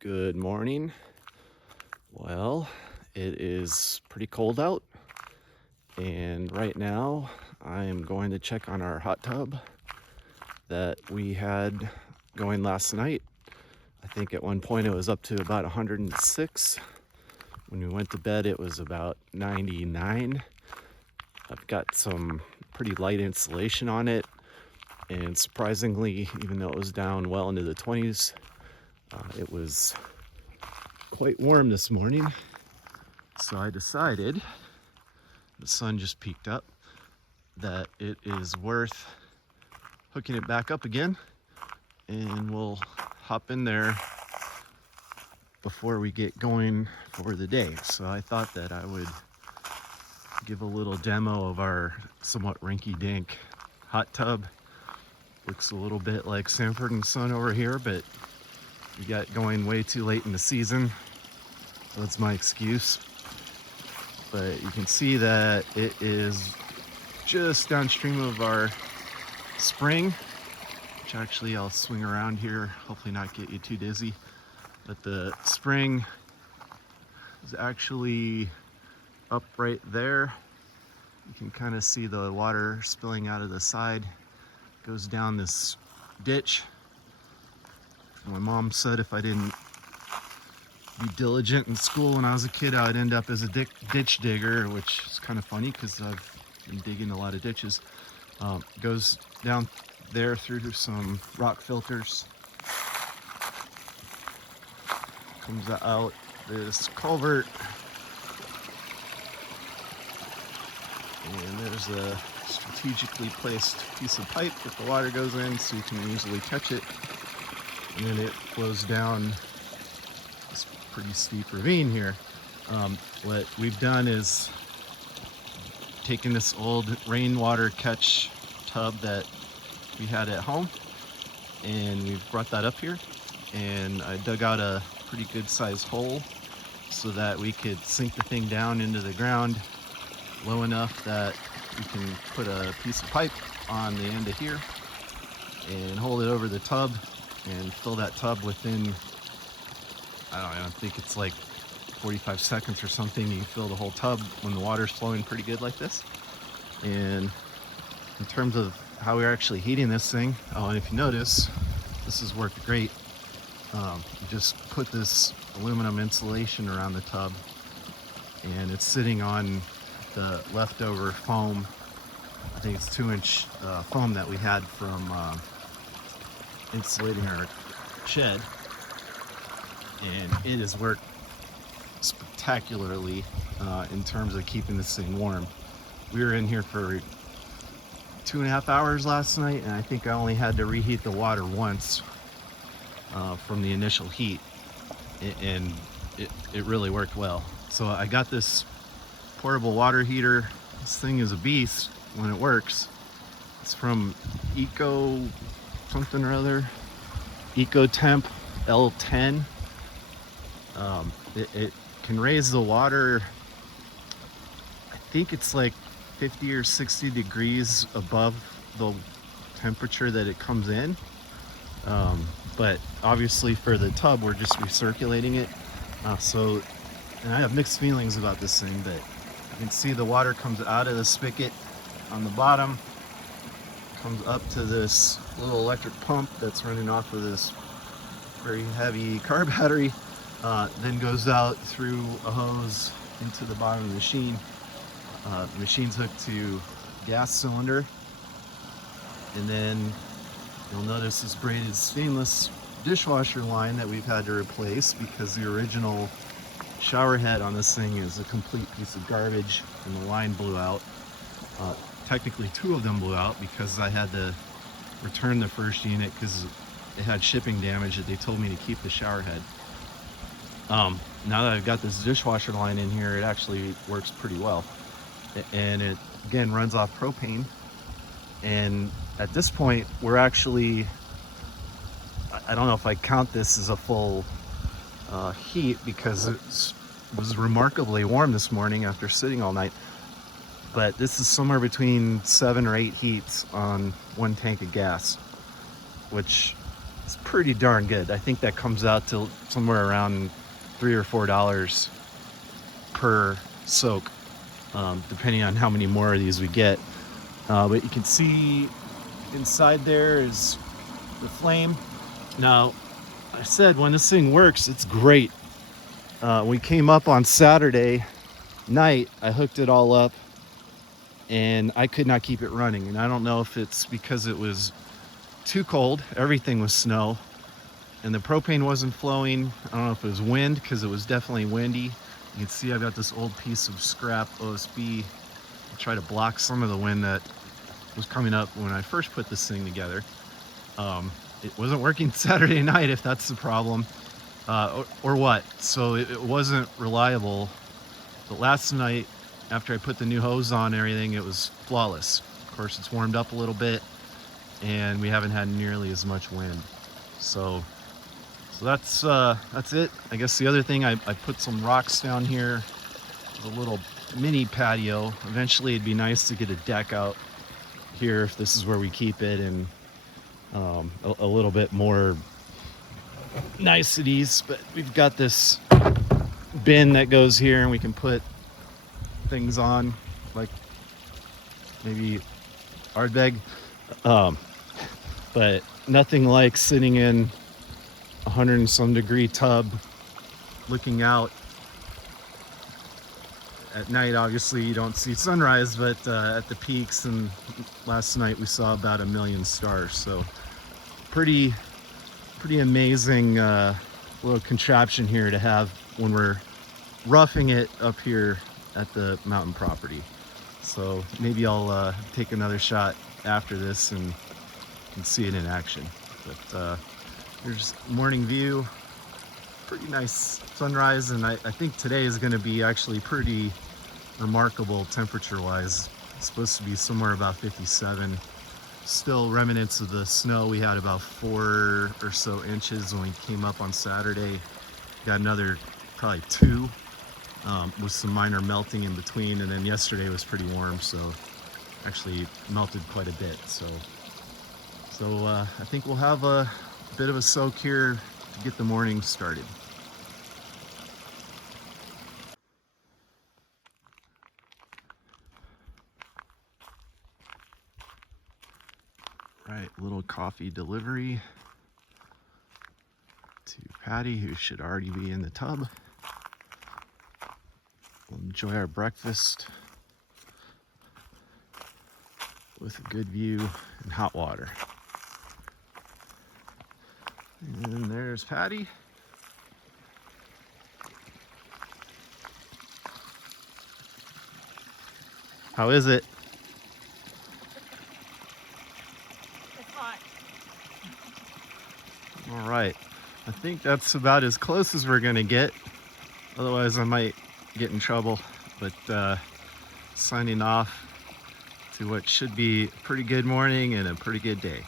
Good morning. Well, it is pretty cold out, and right now I am going to check on our hot tub that we had going last night. I think at one point it was up to about 106. When we went to bed, it was about 99. I've got some pretty light insulation on it, and surprisingly, even though it was down well into the 20s, it was quite warm this morning. So I decided, the sun just peaked up, that it is worth hooking it back up again, and we'll hop in there before we get going for the day. So I thought that I would give a little demo of our somewhat rinky-dink hot tub. Looks a little bit like Sanford and Son over here, but we got going way too late in the season. So that's my excuse. But you can see that it is just downstream of our spring, which actually I'll swing around here, hopefully not get you too dizzy. But the spring is actually up right there. You can kind of see the water spilling out of the side, goes down this ditch. My mom said if I didn't be diligent in school when I was a kid, I would end up as a ditch digger, which is kind of funny because I've been digging a lot of ditches. Goes down there through some rock filters, comes out this culvert, and there's a strategically placed piece of pipe that the water goes in so you can easily catch it, and then it flows down this pretty steep ravine here. What we've done is taken this old rainwater catch tub that we had at home, and we've brought that up here, and I dug out a pretty good sized hole so that we could sink the thing down into the ground low enough that we can put a piece of pipe on the end of here and hold it over the tub and fill that tub within, I don't think it's like 45 seconds or something. You fill the whole tub when the water's flowing pretty good like this. And in terms of how we're actually heating this thing, and if you notice, this has worked great. Just put this aluminum insulation around the tub, and it's sitting on the leftover foam. I think it's 2-inch foam that we had from insulating our shed, and it has worked spectacularly in terms of keeping this thing warm. We were in here for 2.5 hours last night, and I think I only had to reheat the water once from the initial heat, and it really worked well. So I got this portable water heater. This thing is a beast when it works. It's from Eco something or other, Eccotemp L10. It can raise the water, I think it's like 50 or 60 degrees above the temperature that it comes in. But obviously for the tub, we're just recirculating it. And I have mixed feelings about this thing, but you can see the water comes out of the spigot on the bottom, comes up to this little electric pump that's running off of this very heavy car battery, then goes out through a hose into the bottom of the machine. The machine's hooked to gas cylinder, and then you'll notice this braided stainless dishwasher line that we've had to replace because the original shower head on this thing is a complete piece of garbage, and the line blew out. Technically 2 of them blew out because I had to return the first unit because it had shipping damage that they told me to keep the shower head. Now that I've got this dishwasher line in here, it actually works pretty well, and it again runs off propane. And at this point, we're actually, I don't know if I count this as a full heat because it was remarkably warm this morning after sitting all night. But this is somewhere between 7 or 8 heats on 1 tank of gas, which it's pretty darn good. I think that comes out to somewhere around $3 or $4 per soak, depending on how many more of these we get. But you can see inside there is the flame. Now, I said when this thing works, it's great. We came up on Saturday night, I hooked it all up and I could not keep it running. And I don't know if it's because it was too cold, everything was snow, and the propane wasn't flowing. I don't know if it was wind, because it was definitely windy. You can see I've got this old piece of scrap OSB to try to block some of the wind that was coming up when I first put this thing together. It wasn't working Saturday night, if that's the problem, or what. So it wasn't reliable. But last night, after I put the new hose on and everything, it was flawless. Of course, it's warmed up a little bit, and we haven't had nearly as much wind. So that's it. I guess the other thing, I put some rocks down here, a little mini patio. Eventually, it'd be nice to get a deck out here if this is where we keep it, and a little bit more niceties. But we've got this bin that goes here, and we can put things on, like maybe Ardbeg. But nothing like sitting in 100 and some degree tub looking out at night. Obviously you don't see sunrise, but at the peaks, and last night we saw about 1 million stars. So pretty amazing little contraption here to have when we're roughing it up here at the mountain property. So maybe I'll take another shot after this and see it in action. But there's morning view, pretty nice sunrise, and I think today is going to be actually pretty remarkable temperature wise. It's supposed to be somewhere about 57. Still remnants of the snow. We had about 4 or so inches when we came up on Saturday. Got another probably 2 with some minor melting in between, and then yesterday was pretty warm, so actually melted quite a bit. So I think we'll have a bit of a soak here to get the morning started. Right, little coffee delivery to Patty, who should already be in the tub. We'll enjoy our breakfast with a good view and hot water. And there's Patty. How is it? It's hot. All right. I think that's about as close as we're gonna get. Otherwise I might get in trouble. But signing off to what should be a pretty good morning and a pretty good day.